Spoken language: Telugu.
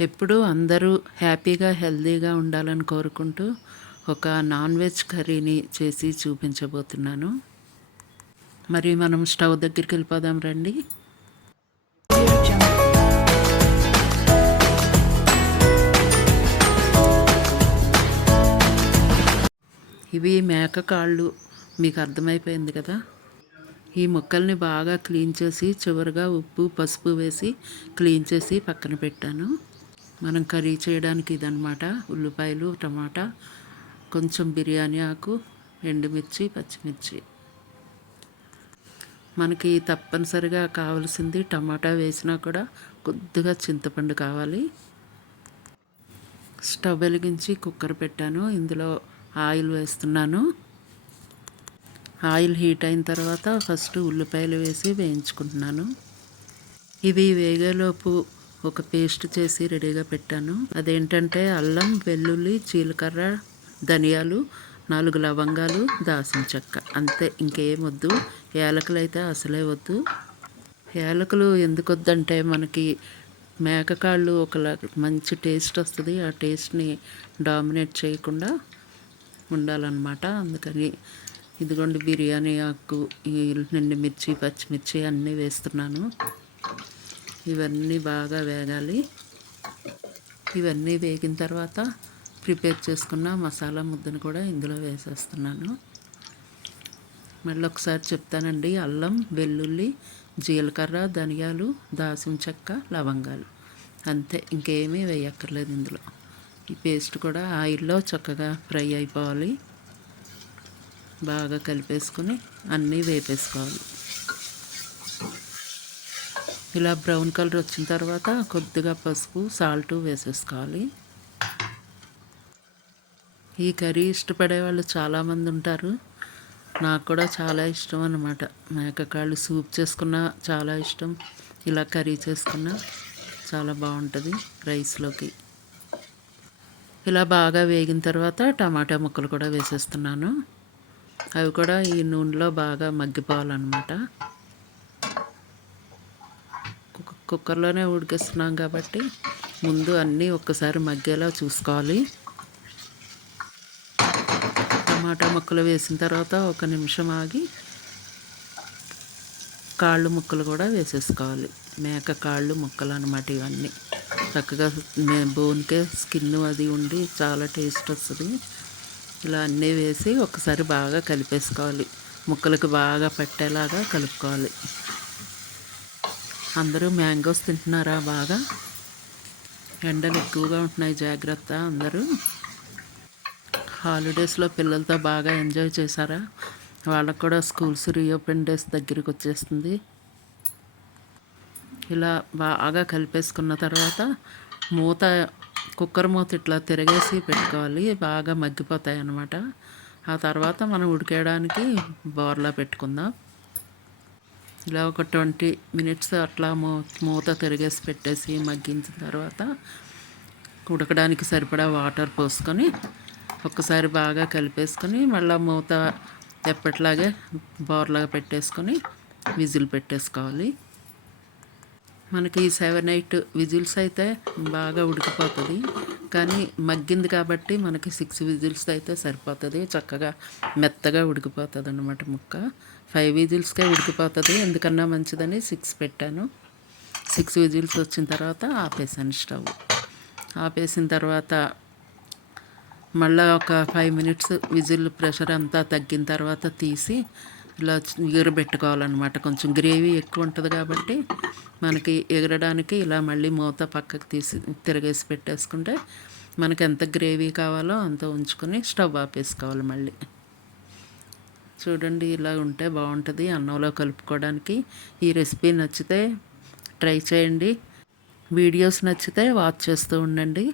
ఎప్పుడూ అందరూ హ్యాపీగా హెల్తీగా ఉండాలని కోరుకుంటూ ఒక నాన్ వెజ్ కర్రీని చేసి చూపించబోతున్నాను. మరి మనం స్టవ్ దగ్గరికి వెళ్ళిపోదాం రండి. ఇవి మేక కాళ్ళు మీకు అర్థమైపోయింది కదా? ఈ ముక్కల్ని బాగా క్లీన్ చేసి చివరిగా ఉప్పు పసుపు వేసి క్లీన్ చేసి పక్కన పెట్టాను. మనం కర్రీ చేయడానికి ఇదనమాట ఉల్లిపాయలు టమాటా కొంచెం బిర్యానీ ఆకు ఎండుమిర్చి పచ్చిమిర్చి. మనకి తప్పనిసరిగా కావాల్సింది టమాటా వేసినా కూడా కొద్దిగా చింతపండు కావాలి. స్టవ్ వెలిగించి కుక్కర్ పెట్టాను. ఇందులో ఆయిల్ వేస్తున్నాను. ఆయిల్ హీట్ అయిన తర్వాత ఫస్ట్ ఉల్లిపాయలు వేసి వేయించుకుంటున్నాను. ఇవి వేగేలోపు ఒక పేస్ట్ చేసి రెడీగా పెట్టాను. అదేంటంటే అల్లం వెల్లుల్లి జీలకర్ర ధనియాలు నాలుగు లవంగాలు దాసం చెక్క. అంతే ఇంకేం వద్దు. యాలకులు అయితే అసలే వద్దు. యాలకులు ఎందుకు వద్దంటే మనకి మేకకాళ్ళు ఒక మంచి టేస్ట్ వస్తుంది. ఆ టేస్ట్ని డామినేట్ చేయకుండా ఉండాలన్నమాట. అందుకని ఇదిగోండి బిర్యానీ ఆకు ఈ నిండి మిర్చి పచ్చిమిర్చి అన్నీ వేస్తున్నాను. ఇవన్నీ బాగా వేగాలి. ఇవన్నీ వేగిన తర్వాత ప్రిపేర్ చేసుకున్న మసాలా ముద్దను కూడా ఇందులో వేసేస్తున్నాను. మళ్ళీ ఒకసారి చెప్తానండి అల్లం వెల్లుల్లి జీలకర్ర ధనియాలు దాసిన చెక్క లవంగాలు. అంతే ఇంకేమీ వేయక్కర్లేదు ఇందులో. ఈ పేస్ట్ కూడా ఆయిల్లో చక్కగా ఫ్రై అయిపోవాలి. బాగా కలిపేసుకొని అన్నీ వేపేసుకోవాలి. ఇలా బ్రౌన్ కలర్ వచ్చిన తర్వాత కొద్దిగా పసుపు సాల్ట్ వేసేసుకోవాలి. ఈ కర్రీ ఇష్టపడే వాళ్ళు చాలామంది ఉంటారు. నాకు కూడా చాలా ఇష్టం అనమాట మేకకాళ్ళు సూప్ చేసుకున్న చాలా ఇష్టం. ఇలా కర్రీ చేసుకున్న చాలా బాగుంటుంది రైస్లోకి. ఇలా బాగా వేగిన తర్వాత టమాటా ముక్కలు కూడా వేసేస్తున్నాను. అవి కూడా ఈ నూనెలో బాగా మగ్గిపోవాలన్నమాట. కుక్కర్లోనే ఉడికిస్తున్నాం కాబట్టి ముందు అన్నీ ఒక్కసారి మగ్గేలా చూసుకోవాలి. టమాటా ముక్కలు వేసిన తర్వాత ఒక నిమిషం ఆగి కాళ్ళు ముక్కలు కూడా వేసేసుకోవాలి. మేక కాళ్ళు ముక్కలు అనమాట ఇవన్నీ. చక్కగా బోన్కే స్కిన్ అది ఉండి చాలా టేస్ట్ వస్తుంది. ఇలా అన్నీ వేసి ఒకసారి బాగా కలిపేసుకోవాలి. ముక్కలకు బాగా పట్టేలాగా కలుపుకోవాలి. అందరూ మ్యాంగోస్ తింటున్నారా బాగా? ఎండలు ఎక్కువగా ఉంటున్నాయి జాగ్రత్త అందరూ. హాలిడేస్లో పిల్లలతో బాగా ఎంజాయ్ చేశారా? వాళ్ళకు కూడా స్కూల్స్ రీఓపెన్ డేస్ దగ్గరికి వచ్చేస్తుంది. ఇలా బాగా కలిపేసుకున్న తర్వాత మూత కుక్కర్ మూత ఇట్లా తిరగేసి పెట్టుకోవాలి. బాగా మగ్గిపోతాయి అన్నమాట ఆ తర్వాత మనం ఉడికేయడానికి బోర్లా పెట్టుకుందాం. ఇలా ఒక ట్వంటీ మినిట్స్ అట్లా మూ మూత తిరిగేసి పెట్టేసి మగ్గించిన తర్వాత ఉడకడానికి సరిపడా వాటర్ పోసుకొని ఒక్కసారి బాగా కలిపేసుకొని మళ్ళీ మూత ఎప్పట్లాగే బోర్లాగా పెట్టేసుకొని విజిల్ పెట్టేసుకోవాలి. మనకి సెవెన్ ఎయిట్ విజిల్స్ అయితే బాగా ఉడికిపోతుంది. కానీ మగ్గింది కాబట్టి మనకి సిక్స్ విజిల్స్ అయితే సరిపోతుంది. చక్కగా మెత్తగా ఉడికిపోతుంది అనమాట ముక్క. ఫైవ్ విజిల్స్కే ఉడికిపోతుంది. ఎందుకన్నా మంచిదని సిక్స్ పెట్టాను. సిక్స్ విజిల్స్ వచ్చిన తర్వాత ఆపేసాను స్టవ్. ఆపేసిన తర్వాత మళ్ళీ ఒక ఫైవ్ మినిట్స్ విజిల్ ప్రెషర్ అంతా తగ్గిన తర్వాత తీసి ఇలా ఎగరబెట్టుకోవాలన్నమాట. కొంచెం గ్రేవీ ఎక్కువ ఉంటుంది కాబట్టి మనకి ఎగరడానికి ఇలా మళ్ళీ మూత పక్కకు తీసి తిరగేసి పెట్టేసుకుంటే మనకి ఎంత గ్రేవీ కావాలో అంత ఉంచుకొని స్టవ్ ఆపేసుకోవాలి మళ్ళీ. చూడండి ఇలా ఉంటే బాగుంటుంది అన్నంలో కలుపుకోవడానికి. ఈ రెసిపీ నచ్చితే ట్రై చేయండి. వీడియోస్ నచ్చితే వాచ్ చేస్తూ ఉండండి.